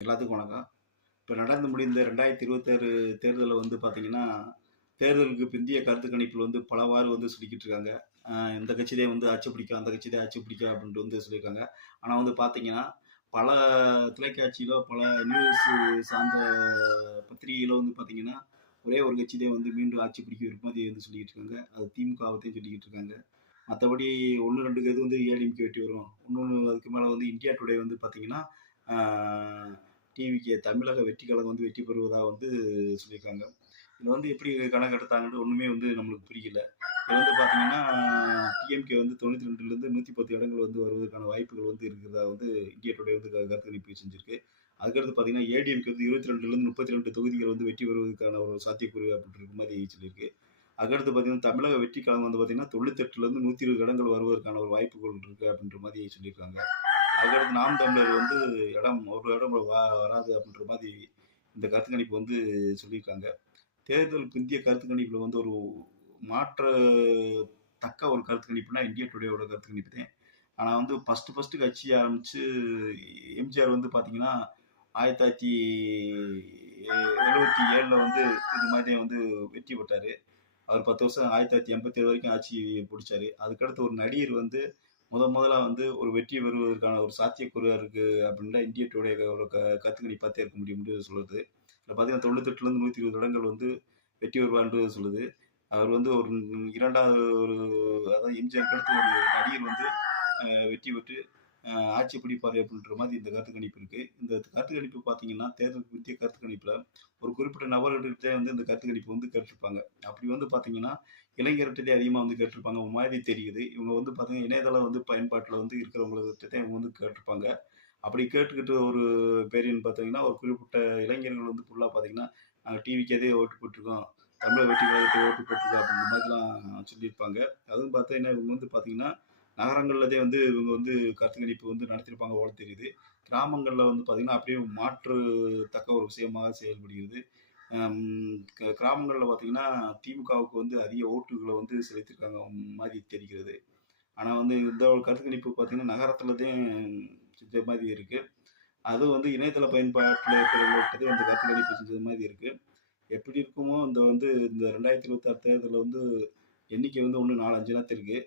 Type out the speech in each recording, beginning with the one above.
எல்லாத்துக்கும் வணக்கம். இப்போ நடந்து முடிந்த 2026 தேர்தலில் வந்து பார்த்தீங்கன்னா, தேர்தலுக்கு பிந்தைய கருத்து கணிப்பில் வந்து பலவாறு வந்து சொல்லிக்கிட்டு இருக்காங்க. இந்த கட்சி தான் வந்து ஆட்சி பிடிக்கும், அந்த கட்சி தான் ஆட்சி பிடிக்கும் அப்படின்ட்டு வந்து சொல்லியிருக்காங்க. ஆனால் வந்து பார்த்தீங்கன்னா, பல தொலைக்காட்சியிலோ, பல நியூஸ் சார்ந்த பத்திரிகையிலோ வந்து பார்த்தீங்கன்னா, ஒரே ஒரு கட்சி தான் வந்து மீண்டும் ஆட்சி பிடிக்கும் மாதிரி வந்து சொல்லிக்கிட்டு இருக்காங்க. அது திமுகவைத்தான் சொல்லிக்கிட்டு இருக்காங்க. மற்றபடி 1, 2 இது வந்து ஏடிஎம்கே வெற்றி வரும். இன்னொன்று அதுக்கு மேலே வந்து இந்தியா டுடே வந்து பார்த்தீங்கன்னா, டிவிகே தமிழக வெற்றி கழகம் வந்து வெற்றி பெறுவதாக வந்து சொல்லியிருக்காங்க. இதில் வந்து எப்படி கணக்கு எடுத்தாங்கன்னு ஒன்றுமே வந்து நம்மளுக்கு புரியல. இது வந்து பார்த்தீங்கன்னா, டிஎம்கே வந்து 92லேருந்து 110 இடங்கள் வந்து வருவதற்கான வாய்ப்புகள் வந்து இருக்கிறதா வந்து இந்தியா டுடே வந்து கருத்து கணிப்பு செஞ்சிருக்கு. அதுக்கடுத்து பார்த்தீங்கன்னா, ஏடிஎம்கே வந்து 22லேருந்து 32 தொகுதிகள் வந்து வெற்றி பெறுவதற்கான ஒரு சாத்தியக்கூறு அப்படின்ற மாதிரி சொல்லியிருக்கு. அதுக்கடுத்து பார்த்தீங்கன்னா, தமிழக வெற்றி கழகம் வந்து பார்த்தீங்கன்னா, 98லேருந்து 120 இடங்கள் வருவதற்கான ஒரு வாய்ப்புகள் இருக்கு அப்படின்ற மாதிரி சொல்லியிருக்காங்க. அதுக்கடுத்து நாம் தமிழர் வந்து ஒரு இடம் வராது அப்படின்ற மாதிரி இந்த கருத்து கணிப்பு வந்து சொல்லியிருக்காங்க. தேர்தல் பிந்திய கருத்து கணிப்பில் வந்து ஒரு மாற்றத்தக்க ஒரு கருத்து கணிப்புனா இந்தியா டுடேவோட கருத்து கணிப்பு தான். ஆனால் வந்து ஃபஸ்ட்டு கட்சி ஆரம்பித்து எம்ஜிஆர் வந்து பார்த்தீங்கன்னா 1977 வந்து இது மாதிரி வந்து வெற்றி பெற்றார். அவர் 10 வருஷம் 1987 வரைக்கும் ஆட்சி பிடிச்சாரு. அதுக்கடுத்து ஒரு நடிகர் வந்து முதலா வந்து ஒரு வெற்றி பெறுவதற்கான ஒரு சாத்தியக்கூறு இருக்கு அப்படின்னா இந்தியா டுடே ஒரு கருத்து கணிப்பாக இருக்க முடியும்னு சொல்லுது. இதில் பார்த்தீங்கன்னா 98லேருந்து 120 இடங்கள் வந்து வெற்றி பெறுவார்ன்று சொல்லுது. அவர் வந்து ஒரு இரண்டாவது ஒரு அதாவது எம்ஜிஆருக்கு அடுத்து ஒரு நடிகர் வந்து வெற்றி பெற்று ஆட்சி பிடிப்பார் அப்படின்ற மாதிரி இந்த கருத்து கணிப்பு இருக்கு. இந்த கருத்து கணிப்பு பார்த்தீங்கன்னா தேர்தலுக்கு முந்தைய கருத்து கணிப்பில் ஒரு குறிப்பிட்ட நபர்கிட்ட வந்து இந்த கருத்து கணிப்பு வந்து கேட்டிருப்பாங்க. அப்படி வந்து பார்த்தீங்கன்னா இளைஞர்கிட்டே அதிகமாக வந்து கேட்டிருப்பாங்க ஒரு மாதிரி தெரியுது. இவங்க வந்து பார்த்தீங்கன்னா இணையதளம் வந்து பயன்பாட்டில் வந்து இருக்கிறவங்கள்ட்ட இவங்க வந்து கேட்டிருப்பாங்க. அப்படி கேட்டுக்கிட்டு ஒரு பேருன்னு பார்த்தீங்கன்னா ஒரு குறிப்பிட்ட இளைஞர்கள் வந்து ஃபுல்லாக பார்த்தீங்கன்னா நாங்கள் டிவிக்கே ஓட்டு போட்டிருக்கோம், தமிழக வெற்றி கழகத்தை ஓட்டு போட்டிருக்கோம் அப்படின்ற மாதிரிலாம் சொல்லியிருப்பாங்க. அதுவும் பார்த்தீங்கன்னா இவங்க வந்து பார்த்தீங்கன்னா நகரங்கள்லதே வந்து இவங்க வந்து கருத்து கணிப்பு வந்து நடத்தியிருப்பாங்க போல தெரியுது. கிராமங்களில் வந்து பார்த்தீங்கன்னா அப்படியே மாற்றுத்தக்க ஒரு விஷயமாக செயல்படுகிறது. கிராமங்களில் பார்த்தீங்கன்னா திமுகவுக்கு வந்து அதிக ஓட்டுகளை வந்து செலுத்தியிருக்காங்க மாதிரி தெரிகிறது. ஆனால் வந்து இந்த ஒரு கருத்து கணிப்பு பார்த்தீங்கன்னா நகரத்தில் தான் செஞ்ச மாதிரி இருக்குது. அதுவும் வந்து இணையதள பயன்பாட்டில் இருக்கிறவங்கள்ட்டதே இந்த கருத்து கணிப்பு செஞ்சது மாதிரி இருக்குது. எப்படி இருக்குமோ இந்த 2026 தேர்தலில் வந்து எண்ணிக்கை வந்து இன்னும் 4, 5 நாள் இருக்குது.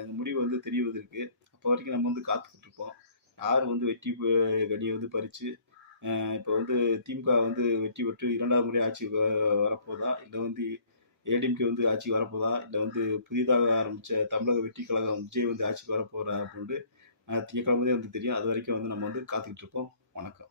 அந்த முடிவு வந்து தெரிவதற்கு அப்போ வரைக்கும் நம்ம வந்து காத்துக்கிட்டு இருப்போம். யார் வந்து வெற்றி கனியை வந்து பறித்து இப்போ வந்து திமுக வந்து வெற்றி பெற்று 2வது முறை ஆட்சி வரப்போதா, இல்லை வந்து ஏடிஎம்கே வந்து ஆட்சிக்கு வரப்போதா, இல்லை வந்து புதிதாக ஆரம்பித்த தமிழக வெற்றி கழகம் விஜய் வந்து ஆட்சிக்கு வரப்போறா அப்படின்ட்டு திங்கட்கிழமை வந்து தெரியும். அது வரைக்கும் வந்து நம்ம வந்து காத்துக்கிட்டு இருப்போம். வணக்கம்.